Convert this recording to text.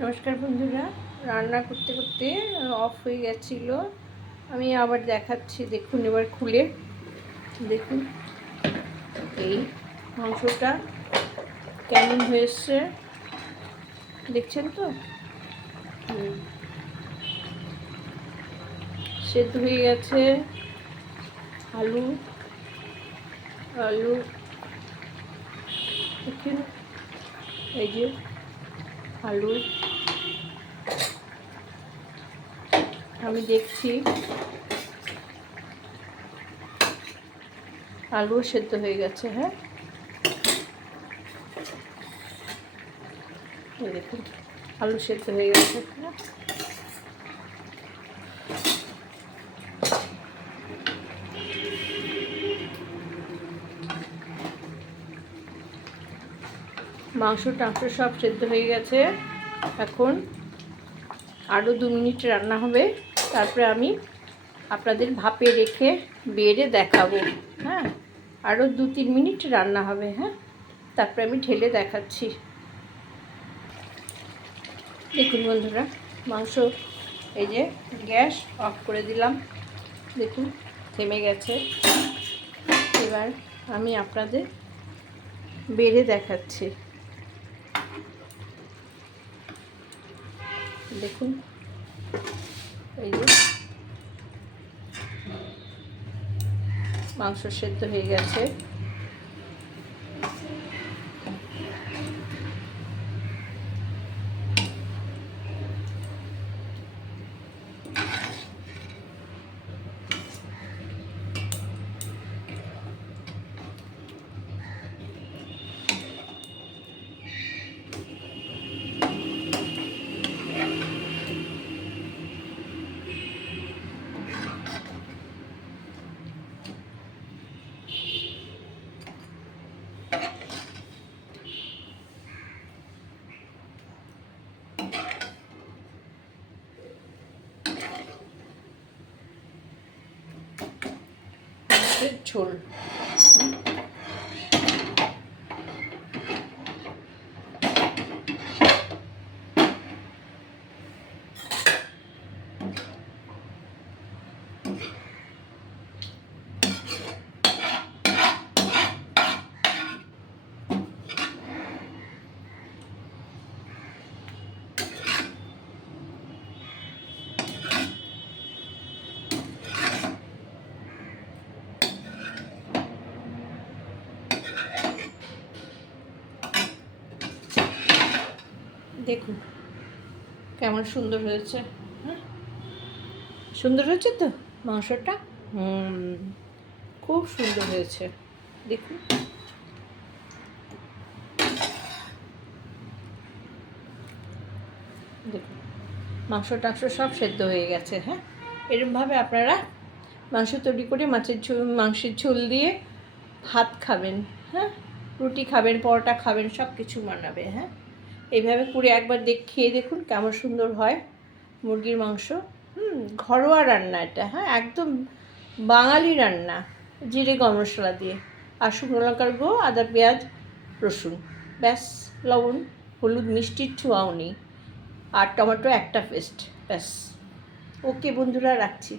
নমস্কার বন্ধুরা, রান্না করতে করতে অফ হয়ে গেছিল। আমি আবার দেখাচ্ছি, দেখুন এবার খুলে। দেখুন, এই মাংসটা কেমন হয়েছে। দেখছেন তো। সেদ্ধ হয়ে গেছে আলু আলু। দেখুন, এই যে আলু আমি দেখছি। আলু সেদ্ধ হয়ে গেছে হ্যাঁ? দেখুন আলু সেদ্ধ হয়ে গেছে হ্যাঁ? মাংস, টাংস সব সেদ্ধ হয়ে গেছে। এখন আরও দু মিনিট রান্না হবে। তারপরে আমি আপনাদের ভাপে রেখে বেড়ে দেখাবো। হ্যাঁ আরও দু তিন মিনিট রান্না হবে হ্যাঁ? তারপরে আমি ঢেলে দেখাচ্ছি। দেখুন বন্ধুরা, মাংস এই যে গ্যাস অফ করে দিলাম। দেখুন, থেমে গেছে। এবার আমি আপনাদের বেড়ে দেখাচ্ছি। দেখুন। এই যে। মাংস সেদ্ধ হয়ে গেছে। ঝোল দেখুন, কেমন সুন্দর হয়েছে। হ্যাঁ? সুন্দর হয়েছে তো? মাংসটা? হুম, খুব সুন্দর হয়েছে। দেখুন। দেখুন, মাংস টাংস সব সেদ্ধ হয়ে গেছে হ্যাঁ? এরকমভাবে আপনারা মাংস তৈরি করে মাছের ঝোল, মাংসের ঝোল দিয়ে ভাত খাবেন হ্যাঁ? রুটি খাবেন, পরোটা খাবেন সব কিছু মানাবে হ্যাঁ? এইভাবে করে একবার দেখ, খেয়ে দেখুন কেমন সুন্দর হয় মুরগির মাংস। হুম, ঘরোয়া রান্না এটা হ্যাঁ একদম বাঙালি রান্না, জিরে গরম মশলা দিয়ে। আর শুকনো লঙ্কার গো আদা, পেঁয়াজ, রসুন, ব্যাস, লবণ, হলুদ মিষ্টির ছোঁয়াও নেই। আর টমেটো একটা পেস্ট ব্যাস। ওকে বন্ধুরা, রাখছি।